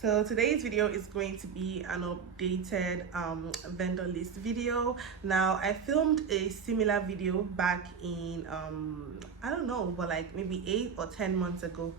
So today's video is going to be an updated vendor list video. Now I filmed a similar video back in I don't know, but like maybe 8 or 10 months ago.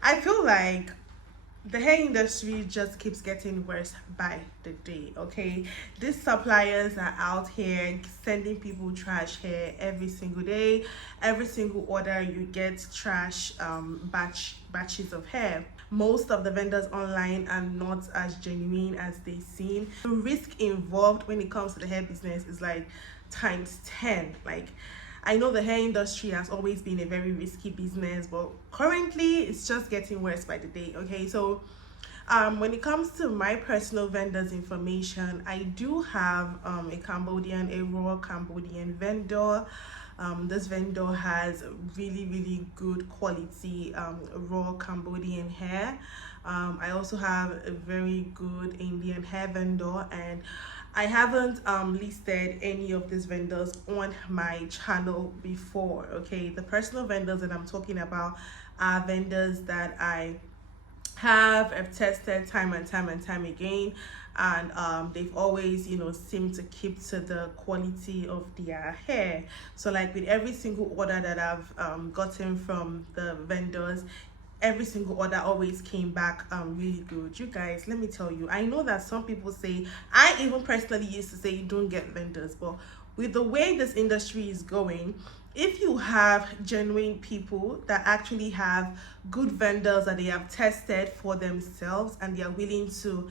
I feel like the hair industry just keeps getting worse by the day. Okay, these suppliers are out here sending people trash hair every single day. Every single order you get trash batches of hair. Most of the vendors online are not as genuine as they seem. The risk involved when it comes to the hair business is like times 10. Like, I know the hair industry has always been a very risky business, but currently it's just getting worse by the day. Okay, so when it comes to my personal vendors information, I do have a raw Cambodian vendor. This vendor has really good quality raw Cambodian hair. I also have a very good Indian hair vendor, and I haven't listed any of these vendors on my channel before. Okay, the personal vendors that I'm talking about are vendors that I've tested time and time again, and they've always seemed to keep to the quality of their hair. So like with every single order that I've gotten from the vendors, every single order always came back really good. You guys, let me tell you, I know that some people say, I even personally used to say, you don't get vendors, but with the way this industry is going, if you have genuine people that actually have good vendors that they have tested for themselves and they are willing to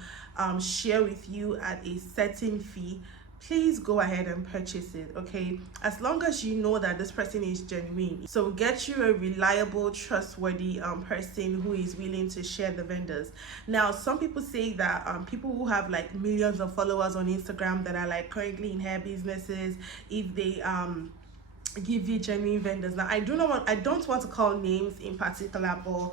share with you at a certain fee, please go ahead and purchase it. Okay, as long as you know that this person is genuine. So get you a reliable, trustworthy person who is willing to share the vendors. Now some people say that people who have like millions of followers on Instagram that are like currently in hair businesses, if they give you genuine vendors. Now I don't want to call names in particular, but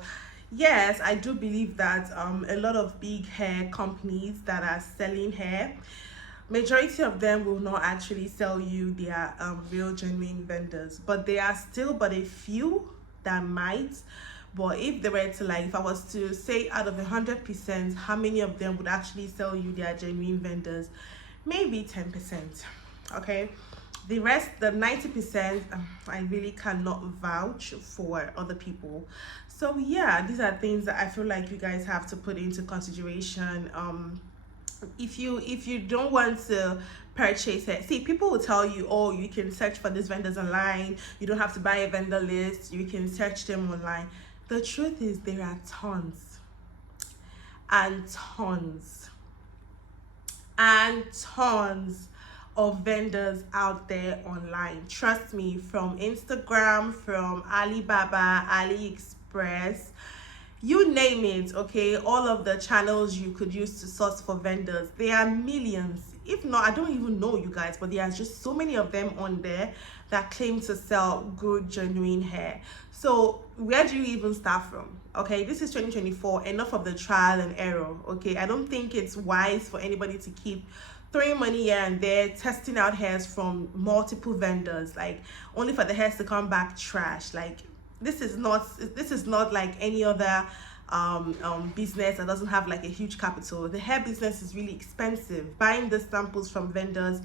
yes, I do believe that a lot of big hair companies that are selling hair, majority of them will not actually sell you their real genuine vendors, but there are still but a few that might. But if they were to, like, if I was to say out of 100%, how many of them would actually sell you their genuine vendors? Maybe 10%. Okay, the rest, the 90%, I really cannot vouch for other people. So yeah, these are things that I feel like you guys have to put into consideration. If you don't want to purchase it, see, people will tell you, oh, you can search for these vendors online, you don't have to buy a vendor list, you can search them online. The truth is, there are tons and tons and tons of vendors out there online. Trust me, from Instagram, from Alibaba, AliExpress, you name it. Okay, all of the channels you could use to source for vendors, there are millions. If not, I don't even know, you guys, but there's just so many of them on there that claim to sell good genuine hair. So where do you even start from? Okay, this is 2024. Enough of the trial and error. Okay, I don't think it's wise for anybody to keep throwing money here and there, testing out hairs from multiple vendors, like only for the hairs to come back trash. Like, this is not like any other business that doesn't have like a huge capital. The hair business is really expensive. Buying the samples from vendors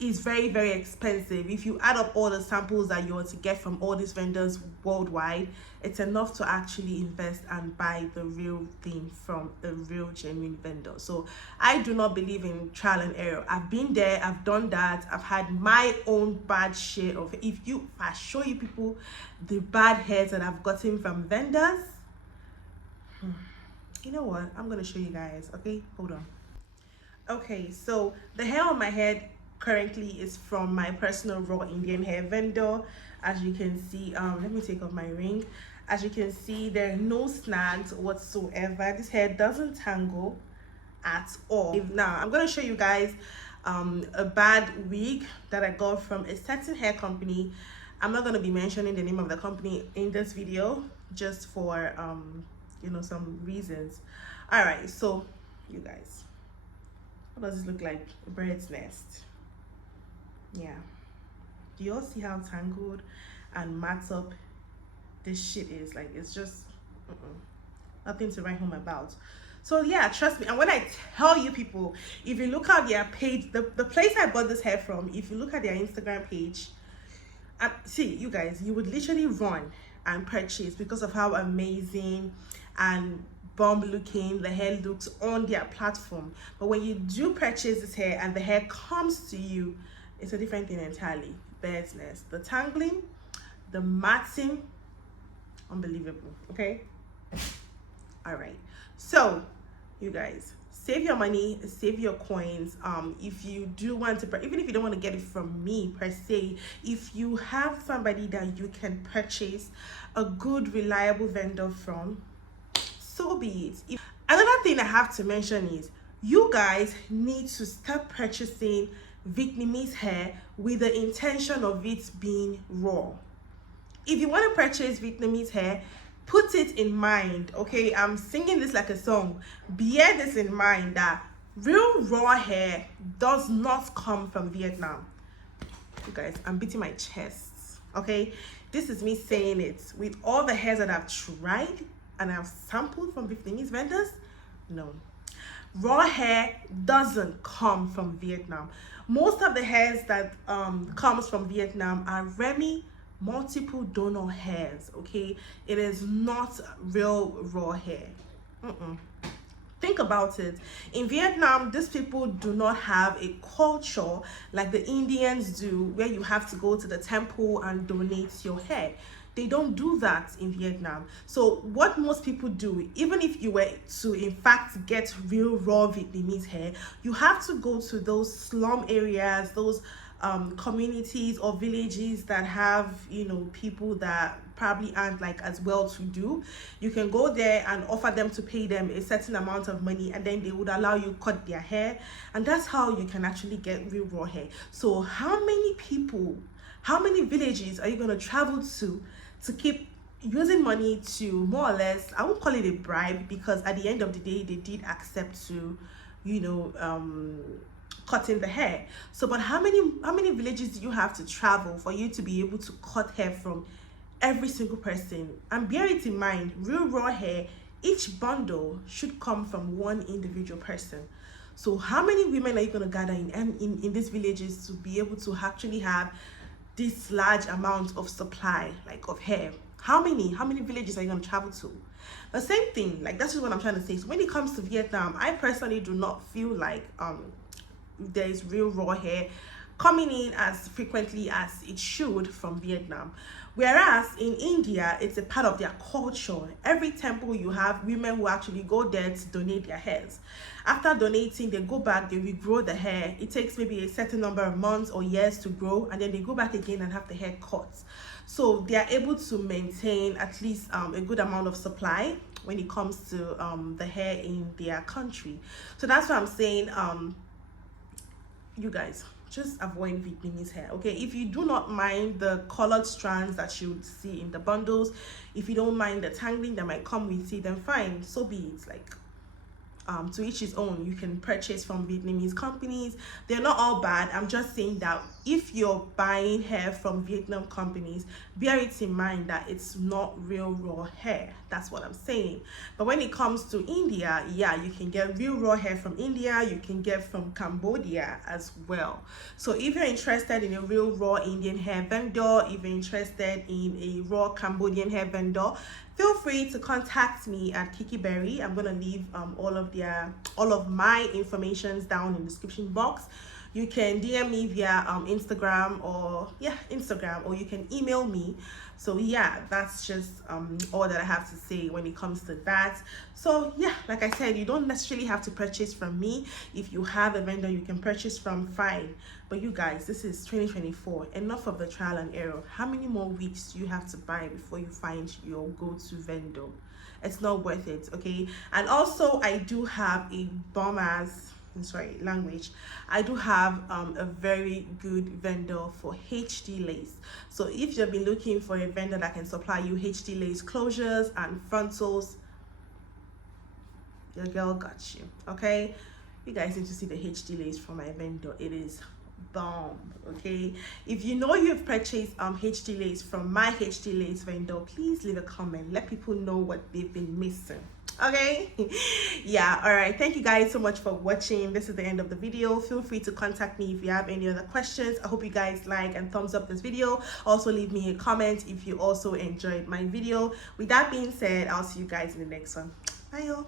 is very expensive. If you add up all the samples that you want to get from all these vendors worldwide, it's enough to actually invest and buy the real thing from a real genuine vendor. So I do not believe in trial and error. I've been there, I've done that, I've had my own bad share of it. If I show you people the bad hairs that I've gotten from vendors, you know what, I'm gonna show you guys. Okay, hold on. Okay, so the hair on my head currently is from my personal raw Indian hair vendor. As you can see, let me take off my ring. As you can see, there are no snags whatsoever. This hair doesn't tangle at all. Now I'm going to show you guys a bad wig that I got from a certain hair company. I'm not going to be mentioning the name of the company in this video, just for some reasons. All right, so you guys, what does this look like? A bird's nest. Yeah, do you all see how tangled and mapped up this shit is? Like, it's just nothing to write home about. So yeah, trust me. And when I tell you people, if you look at their page, the place I bought this hair from, if you look at their Instagram page, see, you guys, you would literally run and purchase because of how amazing and bomb looking the hair looks on their platform. But when you do purchase this hair and the hair comes to you, it's a different thing entirely. Business, the tangling, the matting, unbelievable. Okay, all right, so you guys, save your money, save your coins. If you do want to, even if you don't want to get it from me per se, if you have somebody that you can purchase a good reliable vendor from, so be it. Another thing I have to mention is you guys need to start purchasing Vietnamese hair with the intention of it being raw. If you want to purchase Vietnamese hair, put it in mind, okay? I'm singing this like a song. Bear this in mind that real raw hair does not come from Vietnam. You guys, I'm beating my chest, okay? This is me saying it. With all the hairs that I've tried and I've sampled from Vietnamese vendors, no. Raw hair doesn't come from Vietnam. Most of the hairs that comes from Vietnam are Remy multiple donor hairs, okay? It is not real raw hair. Think about it. In Vietnam, these people do not have a culture like the Indians do, where you have to go to the temple and donate your hair. They don't do that in Vietnam. So what most people do, even if you were to in fact get real raw Vietnamese hair, you have to go to those slum areas, those communities or villages that have, you know, people that probably aren't like as well to do. You can go there and offer them to pay them a certain amount of money, and then they would allow you cut their hair, and that's how you can actually get real raw hair. So how many people, how many villages are you going to travel to keep using money to more or less, I won't call it a bribe, because at the end of the day they did accept to, you know, cutting the hair. So but how many villages do you have to travel for you to be able to cut hair from every single person? And bear it in mind, real raw hair, each bundle should come from one individual person. So how many women are you going to gather in these villages to be able to actually have this large amount of supply, like of hair? How many villages are you going to travel to? The same thing, like that's just what I'm trying to say. So when it comes to Vietnam, I personally do not feel like there is real raw hair coming in as frequently as it should from Vietnam. Whereas in India, it's a part of their culture. Every temple, you have women who actually go there to donate their hairs. After donating, they go back, they regrow the hair. It takes maybe a certain number of months or years to grow, and then they go back again and have the hair cut. So they are able to maintain at least a good amount of supply when it comes to the hair in their country. So that's what I'm saying. You guys, just avoid Vietnamese hair, okay? If you do not mind the colored strands that you would see in the bundles, if you don't mind the tangling that might come with it, then fine, so be it. Like to each his own. You can purchase from Vietnamese companies. They're not all bad. I'm just saying that if you're buying hair from Vietnam companies, bear it in mind that it's not real raw hair. That's what I'm saying. But when it comes to India, yeah, you can get real raw hair from India. You can get from Cambodia as well. So if you're interested in a real raw Indian hair vendor, if you're interested in a raw Cambodian hair vendor, feel free to contact me at Kiki Berry. I'm gonna leave all of my informations down in the description box. You can DM me via Instagram, or you can email me. So yeah, that's just all that I have to say when it comes to that. So yeah, like I said, you don't necessarily have to purchase from me. If you have a vendor you can purchase from, fine. But you guys, this is 2024. Enough of the trial and error. How many more weeks do you have to buy before you find your go-to vendor? It's not worth it, okay? And also, I do have a Burmese, language. I do have a very good vendor for HD lace. So if you've been looking for a vendor that can supply you HD lace closures and frontals, your girl got you, okay? You guys need to see the HD lace from my vendor. It is bomb, okay? If you know you've purchased HD lace from my HD lace vendor, please leave a comment. Let people know what they've been missing. Okay. Yeah, all right, thank you guys so much for watching. This is the end of the video. Feel free to contact me if you have any other questions. I hope you guys like and thumbs up this video. Also leave me a comment if you also enjoyed my video. With that being said, I'll see you guys in the next one. Bye y'all.